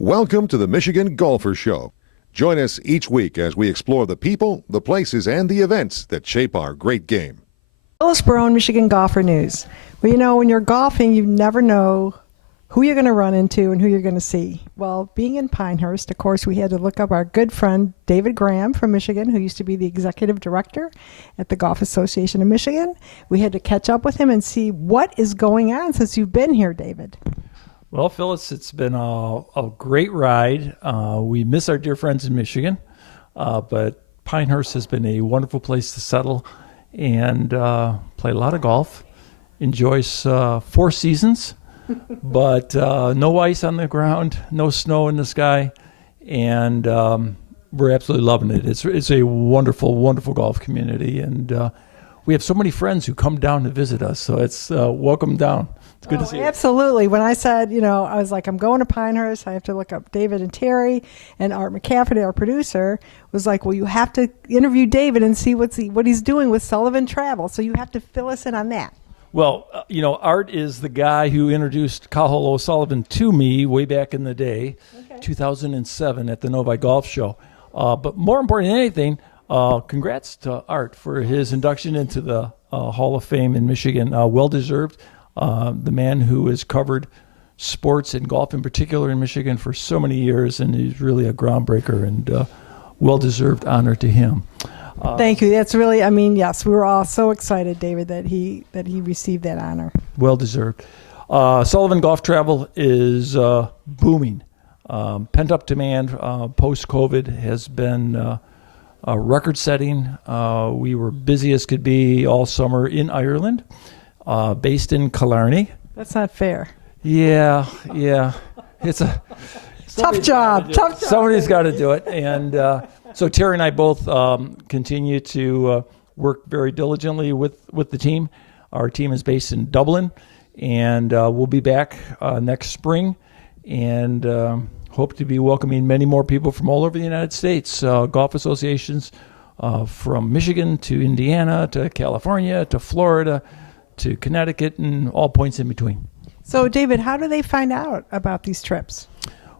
Welcome to the Michigan Golfer Show. Join us each week as we explore the people, the places, and the events that shape our great game. Phyllis Barone, Michigan Golfer News. Well, you know, when you're golfing, you never know who you're going to run into and who you're going to see. Well, being in Pinehurst, of course, we had to look up our good friend David Graham from Michigan, who used to be the executive director at the Golf Association of Michigan. We had to catch up with him and see what is going on since you've been here, David. Well, Phyllis, it's been a great ride. We miss our dear friends in Michigan, but Pinehurst has been a wonderful place to settle and play a lot of golf. Enjoys 4 seasons, but no ice on the ground, no snow in the sky, and we're absolutely loving it. It's a wonderful, wonderful golf community, and we have so many friends who come down to visit us, so it's welcome down. It's good to see you. Absolutely. When I said, I was like, I'm going to Pinehurst, I have to look up David and Terry, and Art McCafferty, our producer, was like, well, you have to interview David and see what he's doing with Sullivan Travel, so you have to fill us in on that. Well, Art is the guy who introduced Cathal O'Sullivan to me way back in the day, 2007 at the Novi Golf Show. But more important than anything, congrats to Art for his induction into the Hall of Fame in Michigan. Well-deserved. The man who has covered sports and golf in particular in Michigan for so many years, and he's really a groundbreaker, and well-deserved honor to him. Thank you. That's really, yes, we were all so excited, David, that he received that honor. Well-deserved. Sullivan Golf Travel is booming. Pent-up demand post-COVID has been record-setting. We were busy as could be all summer in Ireland, based in Killarney. That's not fair. Yeah. It's a tough job. Somebody's got to do it. And so Terry and I both continue to work very diligently with the team. Our team is based in Dublin, and we'll be back next spring, and hope to be welcoming many more people from all over the United States, golf associations from Michigan to Indiana to California to Florida to Connecticut and all points in between. So, David, how do they find out about these trips?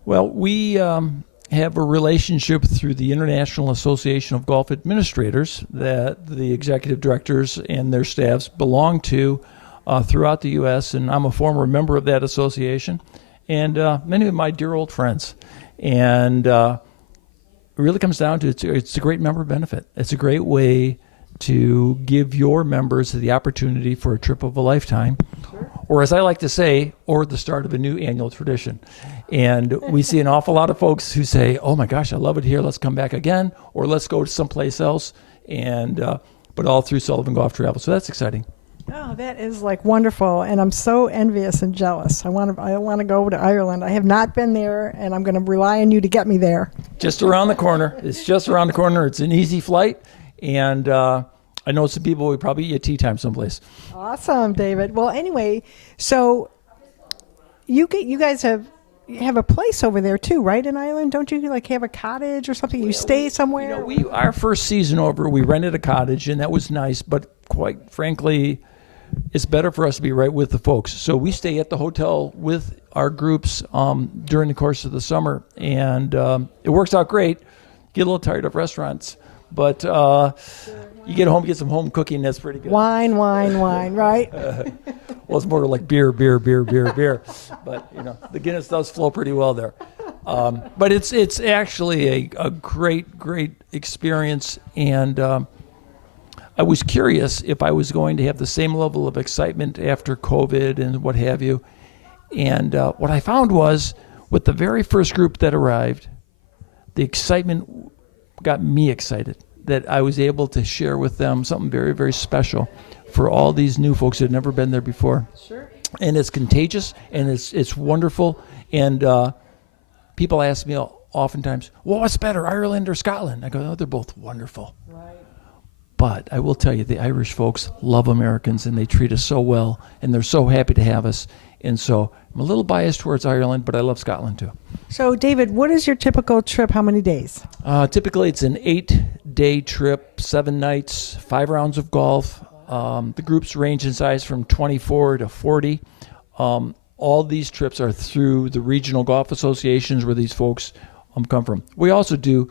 Well, we have a relationship through the International Association of Golf Administrators that the executive directors and their staffs belong to throughout the U.S., and I'm a former member of that association, and many of my dear old friends. And it really comes down to it's a great member benefit. It's a great way to give your members the opportunity for a trip of a lifetime, or as I like to say, or the start of a new annual tradition. And we see an awful lot of folks who say, oh my gosh, I love it here, let's come back again, or let's go to someplace else, and but all through Sullivan Golf Travel. So that's exciting. Oh, that is wonderful, and I'm so envious and jealous. I want to go to Ireland. I have not been there, and I'm going to rely on you to get me there. Just around the corner. It's just around the corner. It's an easy flight, and I know some people would probably eat at tea time someplace. Awesome, David. Well, anyway, so you guys have a place over there too, right, in Ireland? Don't you have a cottage or something? You stay somewhere? Our first season over, we rented a cottage, and that was nice, but quite frankly, it's better for us to be right with the folks. So we stay at the hotel with our groups during the course of the summer, and it works out great. Get a little tired of restaurants, but you get home, get some home cooking, that's pretty good. Wine, right? Well, it's more like beer. But, the Guinness does flow pretty well there. But it's actually a great experience, and I was curious if I was going to have the same level of excitement after COVID and what have you. And what I found was, with the very first group that arrived, the excitement got me excited that I was able to share with them something very, very special for all these new folks that had never been there before. Sure. And it's contagious, and it's wonderful. And people ask me oftentimes, well, what's better, Ireland or Scotland? I go, no, they're both wonderful. Right. But I will tell you, the Irish folks love Americans, and they treat us so well, and they're so happy to have us. And so I'm a little biased towards Ireland, but I love Scotland too. So, David, what is your typical trip? How many days? Typically, it's an 8-day trip, 7 nights, 5 rounds of golf. The groups range in size from 24 to 40. All all these trips are through the regional golf associations where these folks come from. We also do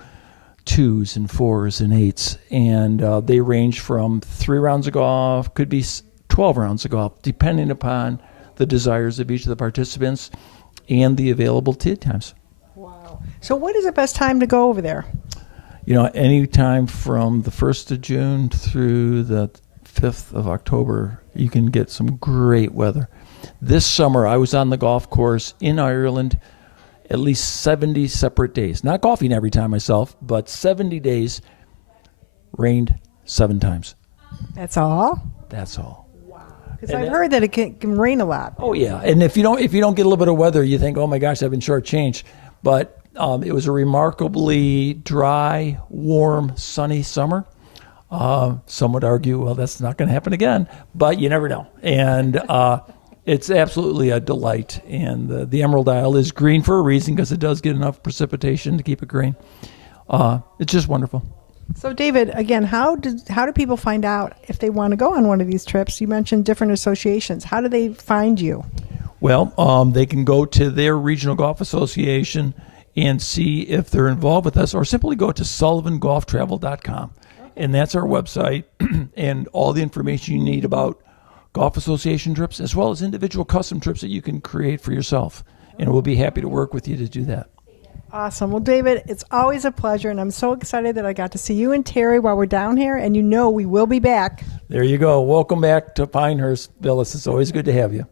2s and 4s and 8s, and they range from 3 rounds of golf, could be 12 rounds of golf, depending upon the desires of each of the participants and the available tee times. Wow. So what is the best time to go over there? Any time from the 1st of June through the 5th of October, you can get some great weather. This summer, I was on the golf course in Ireland at least 70 separate days. Not golfing every time myself, but 70 days, rained 7 times. That's all? That's all. Because I've heard that it can rain a lot. Oh yeah, and if you don't get a little bit of weather, you think, oh my gosh, I've been shortchanged. But it was a remarkably dry, warm, sunny summer. Some would argue, well, that's not going to happen again, but you never know. And it's absolutely a delight. And the Emerald Isle is green for a reason because it does get enough precipitation to keep it green. It's just wonderful. So, David, again, how do people find out if they want to go on one of these trips? You mentioned different associations. How do they find you? Well, they can go to their regional golf association and see if they're involved with us, or simply go to sullivangolftravel.com. And that's our website, and all the information you need about golf association trips, as well as individual custom trips that you can create for yourself. And we'll be happy to work with you to do that. Awesome. Well, David, it's always a pleasure, and I'm so excited that I got to see you and Terry while we're down here, and we will be back. There you go. Welcome back to Pinehurst, Phyllis. It's always good to have you.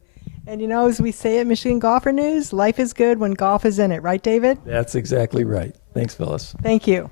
And as we say at Michigan Golfer News, life is good when golf is in it. Right, David? That's exactly right. Thanks, Phyllis. Thank you.